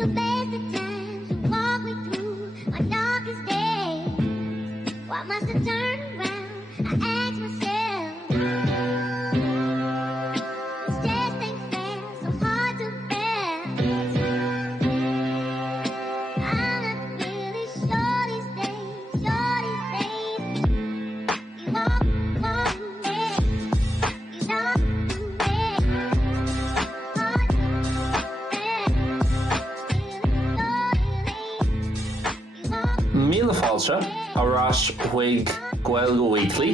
the best of times you walk me through my darkest days. Why must I turn around? I ask myself. This just ain't fair, so hard to bear. I'm not really sure these days, You walk away, you know away. Hard to bear, you walk Míle fáilte arás chuig Gaeilge Weekly.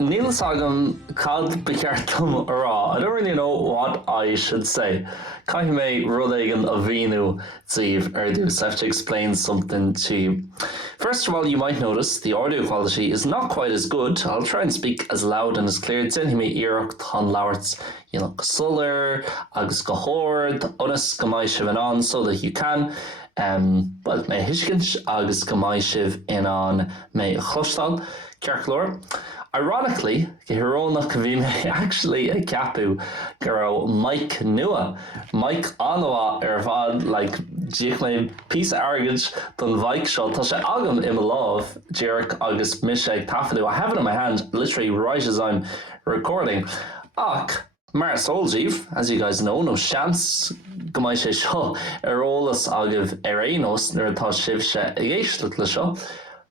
Níl sagam cad beceartlam ará. I don't really know what I should say. Caithfidh mé rud éigean a bhíonú tíobh ar dús. I have to explain something to you. First of all, you might notice the audio quality is not quite as good. I'll try and speak as loud and as clear. Déanta mé iarracht an labhairt, go solar, agus go chóir, onas go mbeidh sibh an so that you can. Well, mé hiiscint agus go mbeidh sibh in an mé chlustal, cearclóir. Ironically, Hirónach bhí mé actually a capú go raibh mic nua. Mic anha ar bhfad, díoch mé piece of arrogance don bhaig seo. Tá sé agam im lámh, Deireadh agus mis ag taifeadú. I have it in my hand, literally right as I'm recording. Ach, mar soldiv, as you guys know, no chance go mbeidh sé seo ar ólas agah ar éanos nuair atá sibh sé ag éisteacht le seo.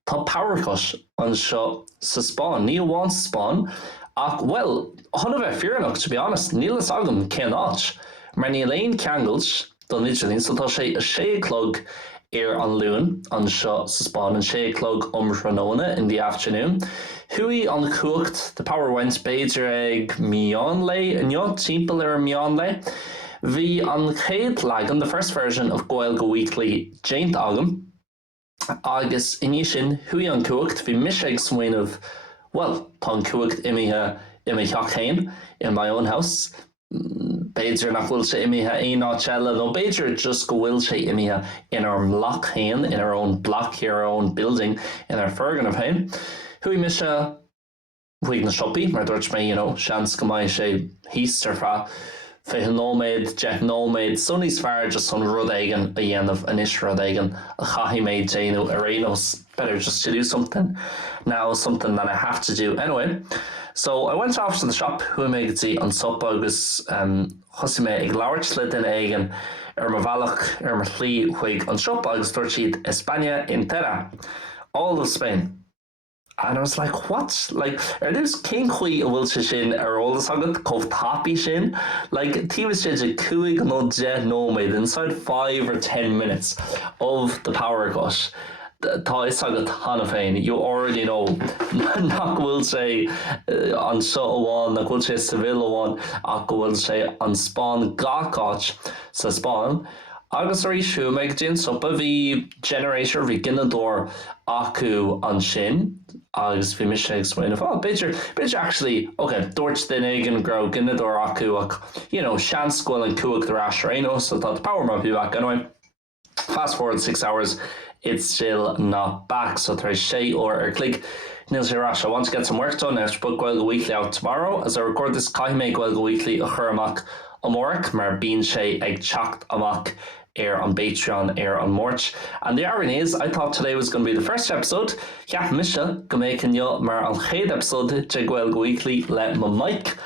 Tá powercush an seo sa Spáin. Níl bháin sa Spáin. Ach, well, chuna bheith fearnach, to be honest, níl is agam cén áit. Mar níl aon ceangailt don Michelin, so tá sé a 6:00 ar an luan an seo sa Spáin, an 6:00 Ranona in the afternoon. Hui an Cumhacht, the power went beidir ag mBéarla, an timpeall ar mBéarla. Bhí an Céadaoin, the first version of Gaeilge Weekly, Déanta agam. Agus iní sin hui an Cumhacht, bhí mis ag smaoinemh, well, tá an Cumhacht imithe in my own house. Beidir nach bhfuil sé imithe aon áit eile, no beidir just go bhfuil sé imithe in our block hain, in our own block here, our own building, in our fergan of hain. Hui mis chuig na shoppi, mar dúirt mé, seans go mbeidh sé híos ar feadh. Fé nóméid, jet nóméid, so níos fearr just son rud éigean a dhéanamh anis rud éigean a chaithfidh méid déanú ar éanos. Better just to do something now, something that I have to do anyway. So I went off to the shop, hui mé gotí an sup agus chosaigh mé ag labhairt le duine éigean ar mo bhealach ar mo chlí chuig an shop agus dúirt siad España entera, all of Spain. And I was like, what? Are those cén chuí a bhfuil sé sin ar ólas agat chomhpháirtíocht sin? Tíbhas sé de 5 nó 10 nóméid inside 5 or 10 minutes of the power cut. Tá is agat hana féin. You already know. Nach bhfuil sé an seo amháin, nach bhfuil sé Seville amháin, ach go bhfuil sé an Spáin gach sa Spáin. Agus ar isiú meid dín sopa bhí generator bhí ginadóir acu an sin, agus bhí mis ag smaoinemh, beidir actually, okay, dúirt duine éigean grabh ginadóir acu ach, seans scoil an Cumhacht ar ais réino, so tá the power might be back anyway. Fast forward 6 hours, it's still not back, so there's sé or click. Níl sé rás. I want to get some work done. I have to put Gaeilge Weekly out tomorrow. As I record this, caithfidh mé Gaeilge Weekly a chur amach amórach, mar bíonn sé ag teacht amach on Patreon, on March. And the irony is, I thought today was going to be the first episode. Yeah, Misha, go make an mar an chéad episode de Gaeilge Weekly let my mic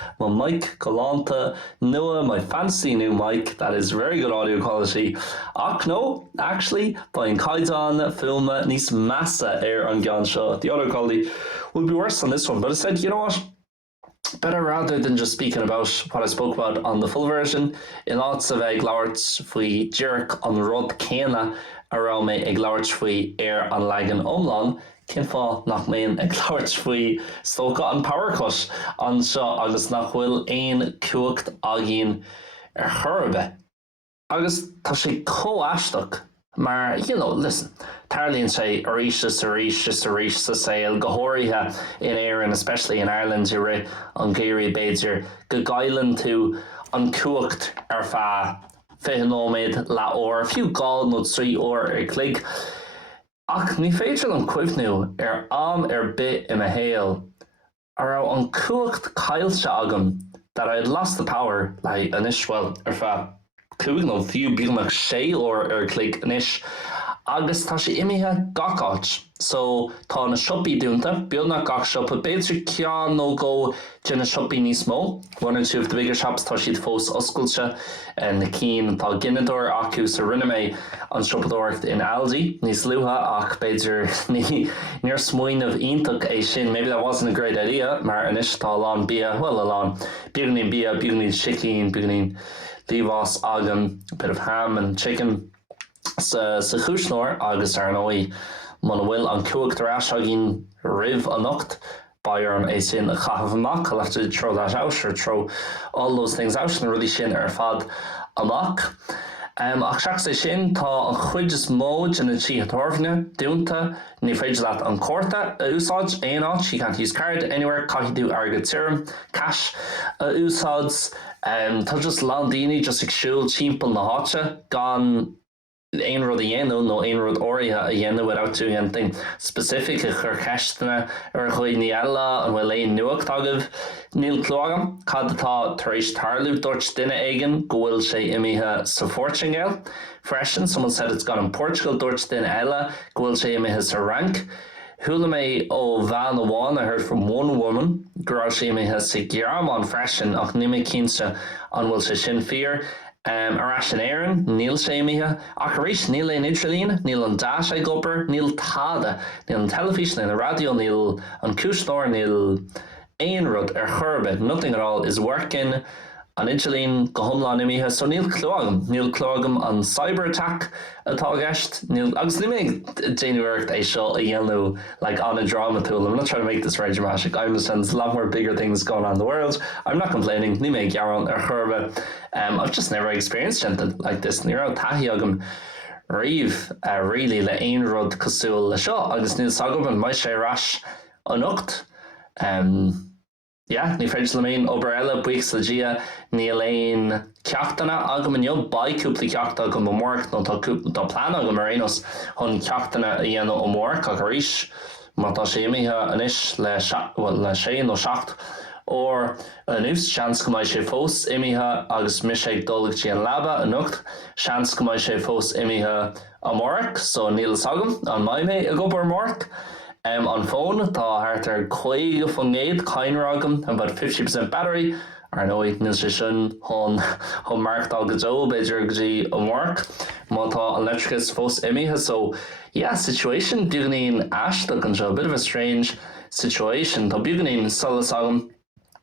galanta nua, my fancy new mic that is very good audio quality. Ach no, actually, by an caidan film níos massa an gan seo. The audio quality will be worse on this one, but I said, you know what? Better rather than just speaking about what I spoke about on the full version, in lots of ag labhairt faoi Deireadh an rud céanna ará mé ag labhairt faoi ar an leagan omláin, cén fá nach mbeadh ag labhairt faoi stócha an power cut an seo agus nach bhfuil aon Cumhacht agén ar churbe. Agus tá sé comhaisteach, mar, listen, tarlíonn sé arís sa saoil go háirithe in éireann, especially in Ireland, an géirí beidir go gailann tú an Cumhacht ar feadh 5 nóméid le óir, fiú gáil nó 3 óir ar clig. Ach ní féidir an cuimhnú ar bit in a héal ar an Cumhacht caiilte agam that I had lost the power, like, initial, ar feadh cúig nó fiú bíoach sé ó clic inis agus tá sé imithe gach. So tá na siopaí dúnta, beag gach siopa, beidir ceann nó go de na siopaí níos mó. One or two of the bigger shops tá siad fós oscailte na cín tá ginador acu sa rinne mé an siopadóirt in Aldi, níos luha ach beidir níor smuoinmh ionach é sin. Maybe that wasn't a great idea, mar inis tá lán bia, well lán beagnaí bia, beagnaí chicken, beagnaí líofa agan, a bit of ham and chicken sa chúisnóir agus ar an óí man bhfuil an cúig rás a gin rih an nocht bairm é sin a chahabh amach a leite tro that out or throw all those things out na rudí sin ar fad amach. Ach seach sé sin tá an chuid is mód in na tíothormhne dúnta ní féidir leat an córta a úsáid éonáid, you can't use card anywhere, caithidú airgad tírim, cash a úsáid. Tá just landíní just ag siúil timpeall na háte gan ein rud a dhéanú nó ein rud áirithe a dhéanú without doing anything specific a chur Ceisteanna ar chuid níofa an bhfuil éon nuach tagaibh níl clógam cad atá tar éis tarlú dúirt duine aigen go bhfuil sé imithe sa Portugal freisin. Someone said it's gone in Portugal, dúirt duine eile go bhfuil sé imithe sa rank. Thula mé ó bhean amháin, I heard from one woman go raibh sé imithe sa gearán freisin ach ní mé cinnte an bhfuil sé sin fíor. Arás an éireann, níl sé imithe, ach arís níl éon idirlín, níl an dáis ag gobar, níl táda, níl an telefís, níl an radio, níl an cúisnóir, níl éon rud ar churbe. Nothing at all is working. An idirlín go hiomlán imithe, so níl clógam an cyber attack atá gceist, agus ní mé déanúirt é seo a dhéanú like on a drama tool. I'm not trying to make this very dramatic. I understand there's a lot more bigger things going on in the world. I'm not complaining. Ní mé gearán ar churbe. I've just never experienced something like this. Ní rá taithí agam riomh really le aon rud cosúil le seo agus níl sagam an mai sé ras an ucht. Yeah, ní féidir le méon obair eile buíoch le dia níl éon ceachtainna agam an jo baicúpla ceachta agam ó mórc nó tá plán agam mar aonas chun ceachtainna a dhéanú ó mórc ach arís má tá sé imithe inis le sé nó seacht ó an ús seans go mbeidh sé fós imithe agus mis sé dulgadtí an leaba an ucht seans go mbeidh sé fós imithe a mórc, so níl sagam an maimé a gobar mórc. On phone, tá hart ar 5 fan géad cainragam and about 50% battery. Ar nó níl sé sin hon mark agad ó beidir gotí an work. Má tá an electricus fós imithe, so yeah, situation beagnaín aisteach an seo, a bit of a strange situation. Tá beagnaín solas agam,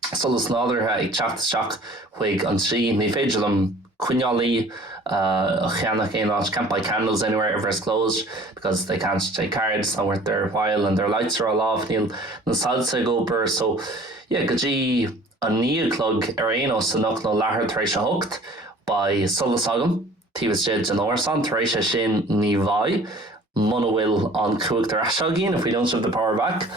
solas nádartha ag teachtasteach chuig an trí, ní féidir am cuineálaí a cheannach éonáid can't buy candles anywhere if it's closed because they can't take cards and worth their while and their lights are all off. Níl na salsa gobar, so yeah, gotí an níoclog ar éonas san nach nó láthair tar éis a hocht by solas agam tíbhas déid an orsan tar éis sin ní bhaid mana bhfuil an cúig tar as agin if we don't have the power back.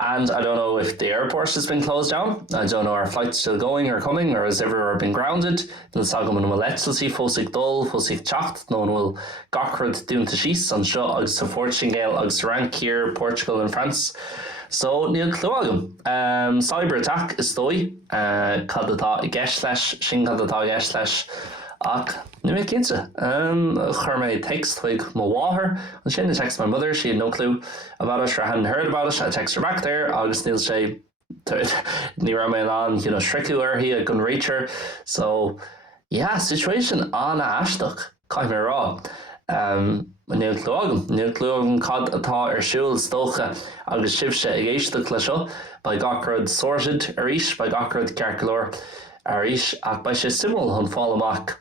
And I don't know if the airport has been closed down. I don't know, are flights still going or coming, or has everywhere been grounded? Then sagam an bhfuil etilsí fósaigh dul, fósaigh teacht, nó an bhfuil gachrad dúnta síos an seo agus sa Portugal agus rank here, Portugal and France. So níl clúagam. Cyber attack is dói, cad atá i gceist leis, sin cad atá i gceist leis. Ach, ní mé cinnte. Chur mé text chuig mo wathair, an sin I text my mother, she had no clue about it, or hadn't heard about it. I text her back there, agus níl sé ní ra mé an, shricú hí a gun reach her. So, yeah, situation an aisteach, caiith mé rá. Níl clúagam cad atá ar siúil stócha agus sibse ag éisteach le seo, by gachrad sorted arís, by gachrad cearcalóir arís, ach by sé simul hon fáil amach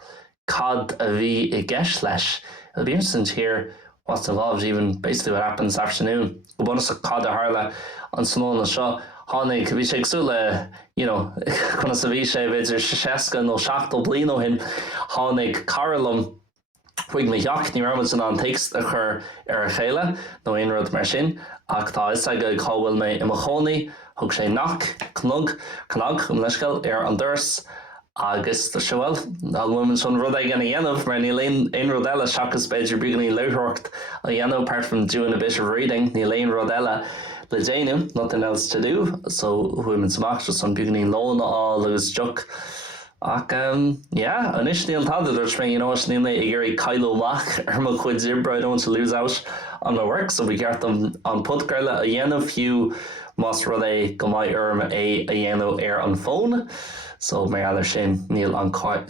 cad a bhí I gceist leis. It'll be interesting to hear what's involved, even basically what happens this afternoon. Go bonus a cad a harla an snó na seo. Hánig bhí sé agsú le, chuna sa bhí sé beidir éasca nó 7 bliain ó hin, hánig carlam chuig mé gach ní raibh an text a chur ar a chéile nó aon rud mar sin, ach tá is aige cábhfuil mé I mo chónaí, thug sé nach cnug leiscail ar an dúras agus tá seo bhfuil agmuin son rud ag an dhéanamh mar ní léon aon rud eile seachas beidir beagnaí leithreacht a dhéanamh apart from doing a bit of reading, ní léon rud eile le déanamh, nothing else to do, so chuimid samach just an beagnaí lón á agus joc Ach, anis níl tada dúirt mé, níl I gurí Ceisteanna mo chuid zebra, I don't want to lose out on my work, so we get them on podcastile a dhéanamh fiú más rud é go mbeidh a dhéanamh an phone. So mbearla sin níl an caid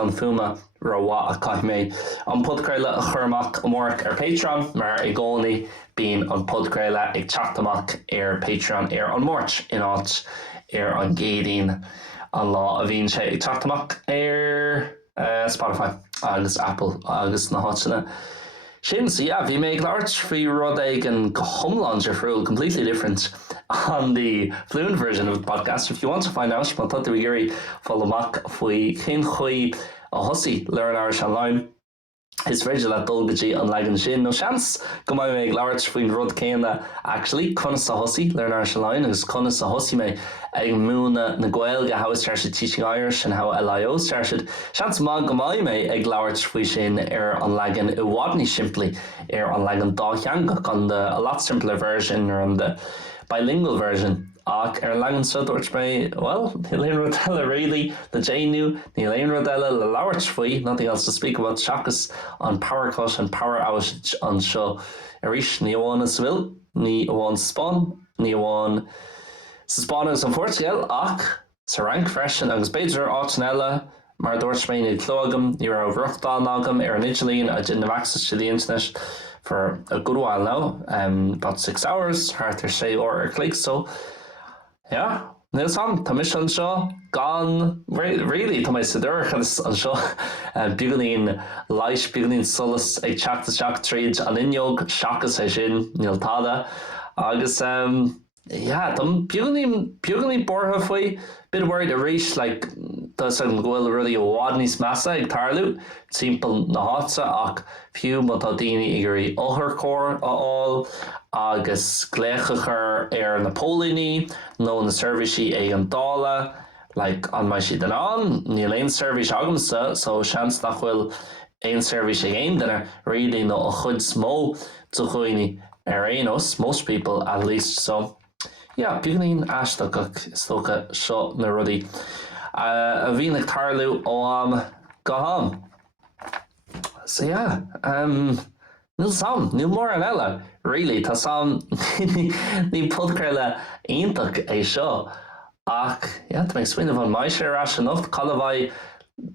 an fuma ra a caiith mé an podcastile a churmach amórach Patreon, mar I gcónaí bíon an podcastile ag teachtamach Patreon an mórt in áit an Gaeilge an lá a bhíonn sé ag teachtamach Spotify agus Apple agus na háiteanna. Sin, so yeah, bhí mé ag labhairt faoi rud ag an chumláin friúil completely different on the fluent version of the podcast. If you want to find out, má tá gurí follow amach faoi cén chuid a thosaigh Learn Irish Online. Is féidir le dul an leagan sin no chance go mbeidh mé ag labhairt faoin rud céanna actually conas a thosaigh Learn Irish Online agus conas a thosaigh mé ag múna na Gaeilge how I started teaching Irish and how LIO started. Chance má go mbeidh mé ag labhairt faoi sin an leagan I BHFAD Níos Simplí an leagan dácheangach on a lot simpler version or on the bilingual version. Ach leagan so dúirt mé, well, níl aon rud eile really the déanú, níl aon rud eile le labhairt faoi, nothing else to speak about. Seachas an power cut and power outage an seo arís ní amháin is bhfuil, ní amháin spáin, ní amháin sa spáin agus an Portugal ach sa rank freisin agus beidir áitin eile mar dúirt mé ní chlógam ní ra bhruchtán agam an Idirlín I didn't have access to the internet for a good while now, about 6 hours, hard to say or click, so yeah, níl sam, tá mis an seo gan really tá mé sadúrach an seo buganín leis buganín solas ag teach tríd an inneog seachas é sin níl tada agus yeah, tá buganín bortha faoi bit worried a rís like does an gohfuil rudí ó bhád níos measa ag tarlú timpeall na háitsa ach fiú má tá daoine I gurí othair cór aáil agus gléachachar na pólíní nó na servicí ag an dála like an mai si den an níl aon service agamsa so seans nach bhfuil aon service ag aon dana really nó a chud smó do chuoine aonos, most people at least, so yeah, buganín aisteach istócha seo na rudí a bhí ag tarlú ó gaham. So yeah, níl sam, níl mór an eile, really, tá sam ní podcastile iontach é seo ach, yeah, tá méid swinine bhan mai sé ras an nocht cadmhaid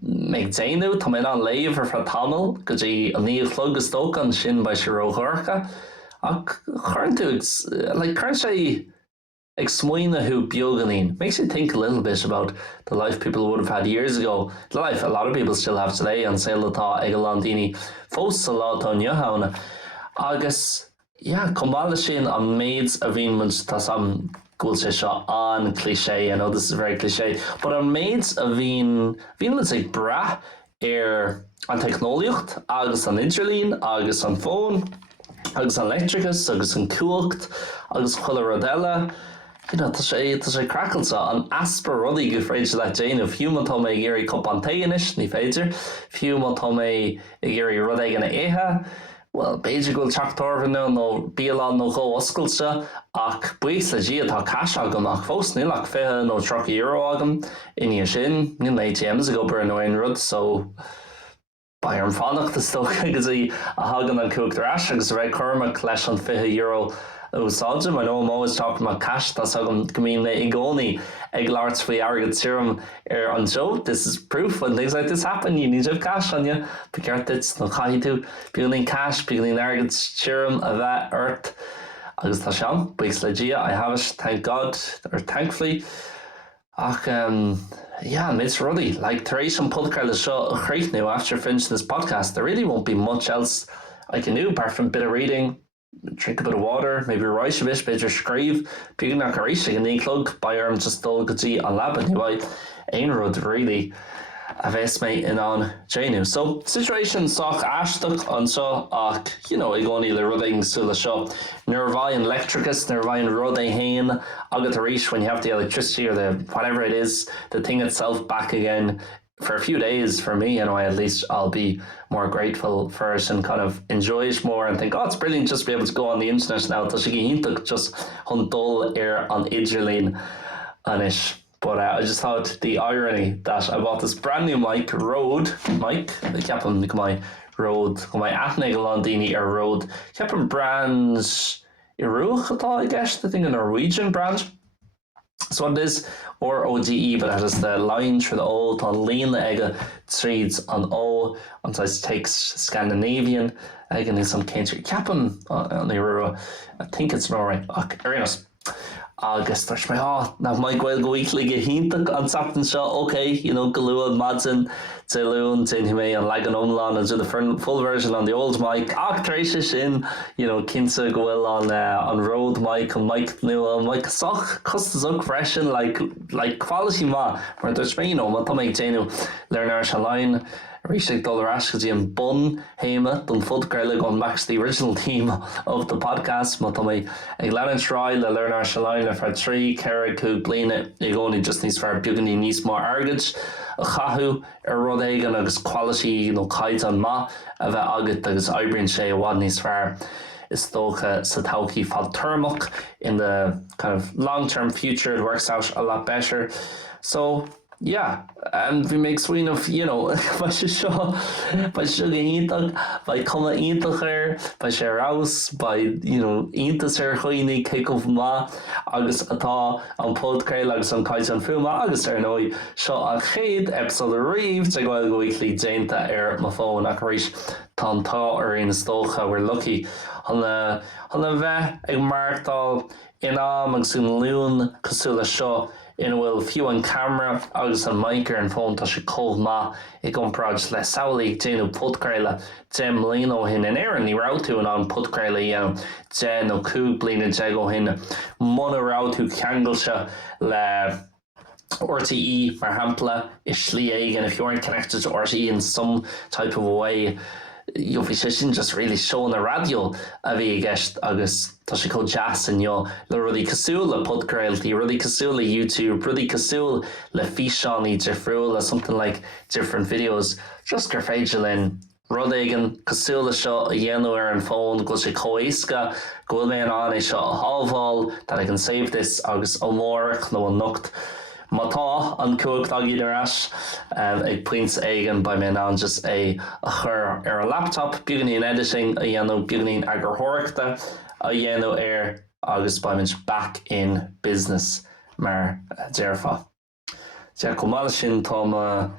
méid déanú tá mé an léomh ar tamil go dtí an níomh chlog is tóca an sin ba sé róghorcha ach chuann tú chuann sé ag smoine who buganín. Makes you think a little bit about the life people would have had years ago. The life a lot of people still have today an Ceisteanna ag landíní fós a lá tá nniuthana. Agus, yeah, combála sin an maids a bhín muid tá sam gúil sé seo an cliché, I know this is very cliché, but an maids a bhín muid ag bra an technoliacht, agus an Idirlín, agus an phone, agus an electricus, agus an Cumhacht, agus chuile rodella. Tá sé crackalsa an aspar rudí go féidir le déanamh fiú má tá mé géirí cop an taoinis ní féidir fiú má tá mé géirí rud ag an éthe well béidir goil teachtarhanna nó bíalán nó go oscailte ach buíos le dí atá cash agam ach fós níl ach €50 nó €30 agam iní sin níl ATMs a go bar nó aon rud so ba an fannacht is stocha agus í a hagan an Cumhacht ras agus raibh curmach leis an €50 úsáidem. I know I'm always talking about cash, that's how I'm coming in gcónaí ag labhairt faoi airgad tírim an show. This is proof when things like this happen, you need to have cash on you. Begeart it, no chaithí tú, buganín cash, buganín airgad tírim a bheith ort. Agus tá sean, buíos le dia, I have it, thank God, or thankfully. Ach, yeah, it's ruddy. Like, taréis an podcast seo a chréith now after finishing this podcast, there really won't be much else I can do apart from a bit of reading, drink a bit of water, maybe ráite a bit, beidir scríb, bígí nach éiste an éclog, ba arm just dul go dtí an leban, ní bhaid aon rud really a bheits mé in an déanú. So, situation soch aisteach an seo ach, I gcónaí le rud éigin súla seo. Nuair bhaid an electricus, nuair bhaid an rud é hain, agat a rís when you have the electricity or the whatever it is, the thing itself back again, for a few days, for me anyway, at least I'll be more grateful for it and kind of enjoy it more and think, oh, it's brilliant just to be able to go on the internet now. Tá sé ginintach just chun dul an Idirlín anis. But I just thought the irony that I bought this brand new mic, Rode mic. Ceapan my Rode, my athnegal on daoine Rode. Ceapan brands Iruch, I guess, I think a Norwegian brand. So what it is, RODE, but that is the line for the old on linn trees on O, and so it takes Scandinavian, again in some country. Ceapan on the I think it's Norway. Arinos. Agus there's my now my Gaeilge Weekly Gehinta on something show, okay, you know, Galua, Madsen, Zailoon, Tinhime, and Lagan Umlan, and do the full version on the old mic. Tracish in, you know, Kinsa Goel on road mic, and Mike New Mike Sock, Custas Freshen, like quality ma, where there's me, you know, Matomik Janu, Learnirishonline. Rishik Dollarashkaji and Bun Hema, done fud Gaeilge on max the original theme of the podcast. Matome a Glennon Try, the Learnirishonline for 3, Kerrig who Blina, only just needs for Bugany Nice more Argage, a Chahu, a Rodegan, agus quality, you know, Kides on Ma, of Agat, agus Ibrin Shea, one needs for is Stoka Satauki Fad Termok in the kind of long term future. It works out a lot better. So, yeah, and we make swing of, you know, by Sugar Intag, by Coma Intacher, by Sheraus, by, you know, Intaserhoini, Cake of Ma, Agus Ata, on Podcail, Agus on Kaijan Fuma, Agus Ernoi, Shaw and Chid, episode of Reeve, Gaeilge Weekly, Déanta, my phone, Akarish, Tanta, or in Stocha, we're lucky. On the Ve, Eg Markdal, Inam, and Soon Loon, Casula Shaw. In will few on camera, agus an micer and phone tá sé chomh ma I gcomhpháirtíocht le saolaí déanú podcréile dem líon hin in éan ní ráú an podcréile dhéanam de nó cúg bliana de go hin muna ráú ceangailse le RTE mar hampla is slí éigen if you aren't connected to RTE in some type of a way. You'll be just really showing the radio a bhí gist agus tá sé called jazz and le rudí cosúil le podcréiltaí, rudí cosúil le YouTube, rudí cosúil le físeánaí difriúil le something like different videos, just gur féidir linn rud éigen cosúil le seo a dhéanú ar an phone go sé éasca go bhfuil mé an é seo a hábháil that I can save this agus ó mórach nó an nocht. Mátá an cúig dagí arás ag points éigen by me ná just a chur ar a laptop Bígí in editing a dhéanú Bígí agurthireachta a dhéanú ar agus by me back in business mar dearfa. Tia cumála sin tá mar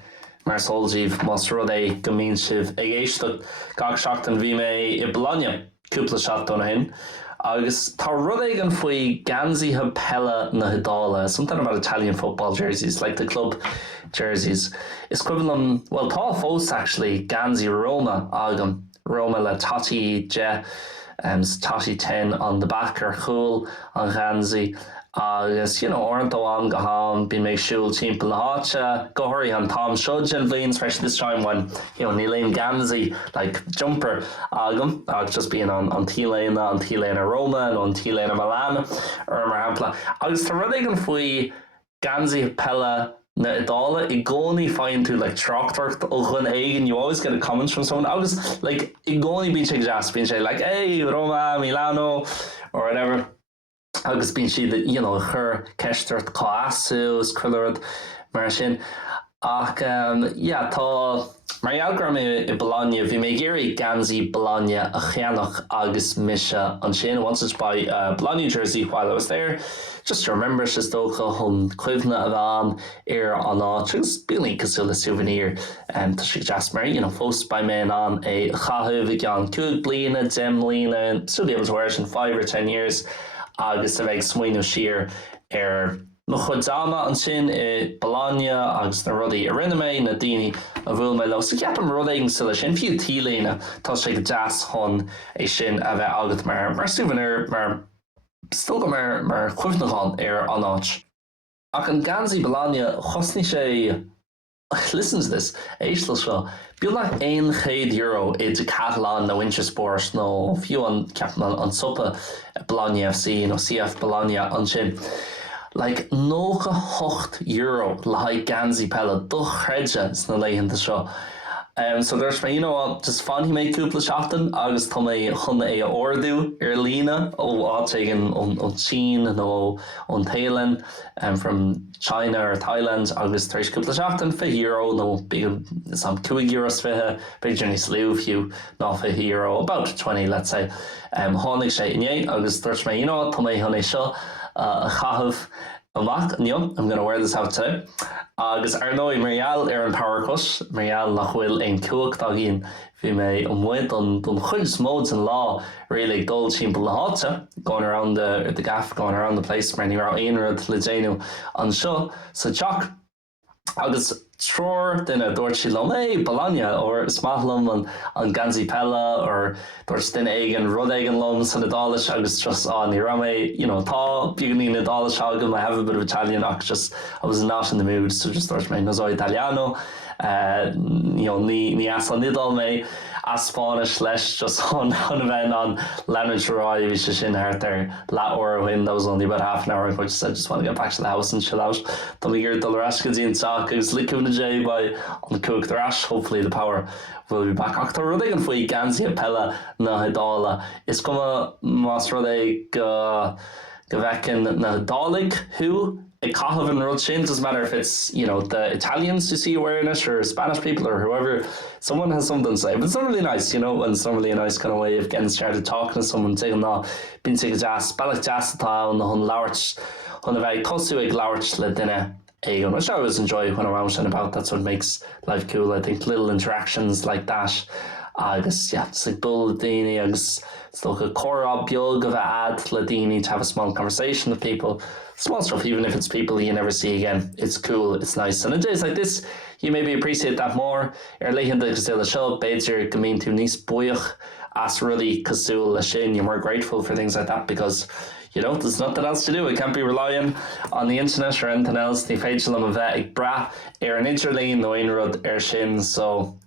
soldaíh más rud é go mbíonn sibh ag éisteacht gach seachtain bhí mé I Bologna cúpla seachtaina hin. Agus tá rud éigen faoi gansaithe pella na hdála, something about Italian football jerseys, like the club jerseys. Is equivalent, well, tá fós actually, gansaí Roma agam, Roma le tati je, tati 10 on the back or cool on gansaí. Agus, you know, orint am go ham, been make shul timp na hacha, go hurry on Tom Shudge and Vlean, especially this time when, you know, Níl Gamsey, like jumper agam, just being on T-Lane Roma and on T-Lane Milan, or Marhampla. Agus the running fwy Gamsey Pella na Idala, I goni find to like Trochtwork or Hagen, you always get a comment from someone. I was like, I goni being just being like, hey, Roma, Milano, or whatever. Agus bíonn siad, you know, chur ceisteirt cláasú, cruilead mar sin. Ach, yeah, tá mar eagraim I Bologna, bhí mé géirí gansaí Bologna a cheannach agus mise an sin. Once it's by Bologna jersey while I was there. Just to remember, she's dócha chun cuimhne a bhean ar an áit, agus bíonn cosúil souvenir. Tá sé just mar, you know, fós by me an a chathú bhí an cúig bliana, dem líana, still be able to wear it in 5 or 10 years. Agus a bheith smaoinú siar ar na chudáma an sin I Bologna agus na rudaí a rinne mé na daoine a bhfuil mé le. So ceapam rud éigen sa sin fiú tíléine tá sé go deas chun é sin a bheith agat mar souvenir mar still go mar chuimhneáin ar an áit. Ach an gansaí Bologna chosní sé, listen to this, éistal seo, bíonn nach €1 I Decathlon na Winter Sport nó fiú an ceapan an sopa Bologna FC nó CF Bologna an sin. Like €8 le haid gansaí pella do chreide sna leitheanta seo. So there's me, just fan hí mé cúpla seachtain agus tá mé chun é ordú lína ó áitigin on China nó on Thailand from China or Thailand agus treéis cúpla seachtain €5 nó big some €2 fithe beidir níos liú fiú ná €5 about 20 let's say tháinig sé iné agus dúirt mé tá mé chun é seo a chahabh amach I'm gonna wear this out today. Agus nó I mBéarla an powercus, mBéarla nach bhfuil ein cuacht a gin bhí mé muid don chuid modes and law really dul timp le háte going around the gaff, going around the place mar ní ra aonrad le déanú an seo sa teach agus tror duine dúirt sí lom Bologna or smathlumm an gansaí pella or dúirt duine éigen rud éigen lom san nadális agus just ní ra mé tá Bígí nadális agam I have a bit of Italian ach just I was not in the mood so just dúirt mé nó Italiano ní as an nidal mé as Spanish leis just on bheith an leanúint bhí sé sin thart that was only about half an hour which I just want to get back to the house and chill out. Tá mé gur dul ras go dtíon teach agus licú na dé by an cuacht ras hopefully the power will be back. Ach tá rud éigen faoi gansaí pella na hedála is cuma más rud é go bhfecin na hedálaigh thu a cahabh an rud sin, doesn't matter if it's the Italians who see awareness or Spanish people or whoever, someone has something to say, but it's not really nice, and it's not really a nice kind of way of getting started talking to someone saying bin sig jazz spellach jazz atá an hun lauert hun a bheith cosú ag lauert le duine éigen, which I always enjoy when I'm out and about. That's what makes life cool. I think little interactions like that agus it's like dul daoine agus it's like a chora beag of a ad le daoine to have a small conversation with people. Small stuff, even if it's people you never see again, it's cool, it's nice. And in days like this, you maybe appreciate that more. Leichen de cosúil seo, beidir go mín tú níos buíoch as rudí cosúil le sin. You're more grateful for things like that because there's nothing else to do. I can't be relying on the internet or anything else. Ní féidir am a bheith ag bra an interlín nó aon rud sin. So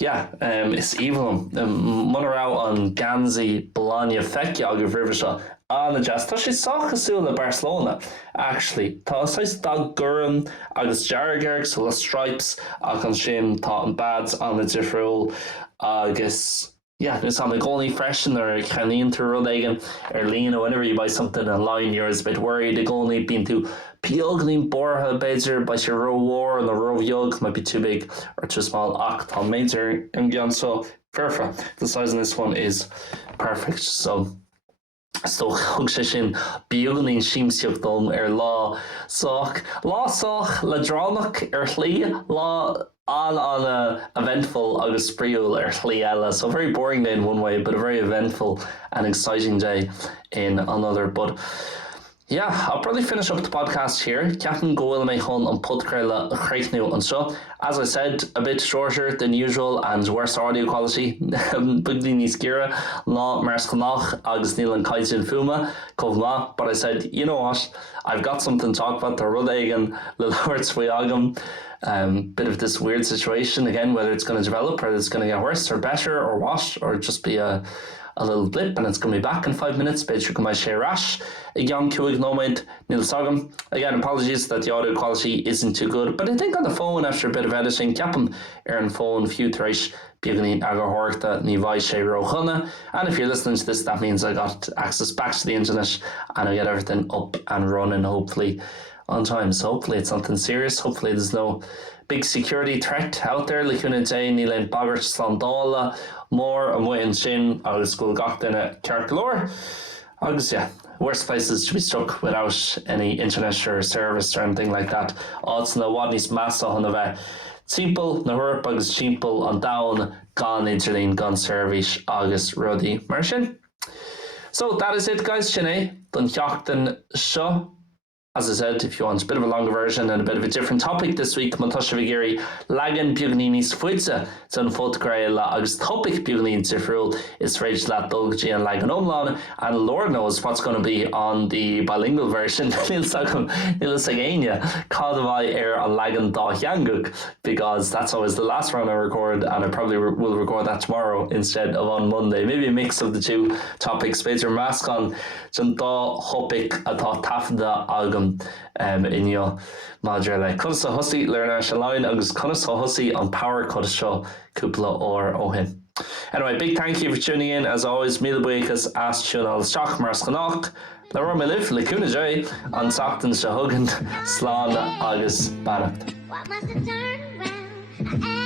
it's evil. Munará an gansaí Bologna feiceág go bhríomh seo. Na jazz tá sé sáchasú le Barcelona actually tá sais dag gurum agus jargarg so le stripes ach an sin tá an bads an the difriúil agus it's on the only freshen or caníonn tú rud éigen linn or whenever you buy something online you're a bit worried ag only bíonn tú peolganín bortha beidir by your row war and the row yolk might be too big or too small ach tá méidir an so perfect. The size of this one is perfect so thug sé sin beaganín síimsíocht dom lá soch le dránach chlí lá an eventful agus spríúil chlí eile. So very boring day in one way, but a very eventful and exciting day in another. But I'll probably finish up the podcast here. Ceapan go bhfuil mé chun an podcréile a chréichnú an seo. As I said, a bit shorter than usual and worse audio quality. Bugdí níos gíre ná mars Cumhacht agus níl an caiitin fuma chomhma. But I said, you know what? I've got something to talk about. The rud éigen le labhairt faoi agam. Bit of this weird situation again, whether it's going to develop or it's going to get worse or better or what, or just be a little blip and it's going to be back in 5 minutes. Beidir go mai sé ras ag an cuaig nóid níl sagam. Again, apologies that the audio quality isn't too good, but I think on the phone after a bit of editing, ceapan an phone fiú taréis beaganí agarthórta ní bhaid sé róchana. And if you're listening to this, that means I got access back to the internet and I get everything up and running hopefully on time. So hopefully it's something serious. Hopefully there's no big security threat out there. Like when day ní le bagart slandála mór an bhain sin agus go gach duine cearclóir. Agus worst places to be stuck without any internet or service or anything like that. It's na bhd níos measa chun a bheith timpeall na Eorp agus timpeall an domhan gan interlín gan service agus rudaí mar sin. So that is it guys, sin don teachtain seo. As I said, if you want a bit of a longer version and a bit of a different topic this week, Gnáthleagan leagan Bígí níos fuide san fud Gaeilge agus topic Bígí difriúil is réidir leat dulgadtí an leagan omláin, and Lord knows what's going to be on the bilingual version. Níl sagéine cad bhaid an leagan dá because that's always the last round I record, and I probably will record that tomorrow instead of on Monday. Maybe a mix of the two topics. Beidir measc an jon dá topic atá tafada agam chun inniu Madra le chun sa thosaí leanúint agus chun sa thosaí an power cut seo cúpla ó hin. Anyway, big thank you for tuning in. As always, míle buíochas as tún al seach mar scanach. Le rom me live, le cúna dé, an sachtan se hugant, slán agus baracht. What must have turned around?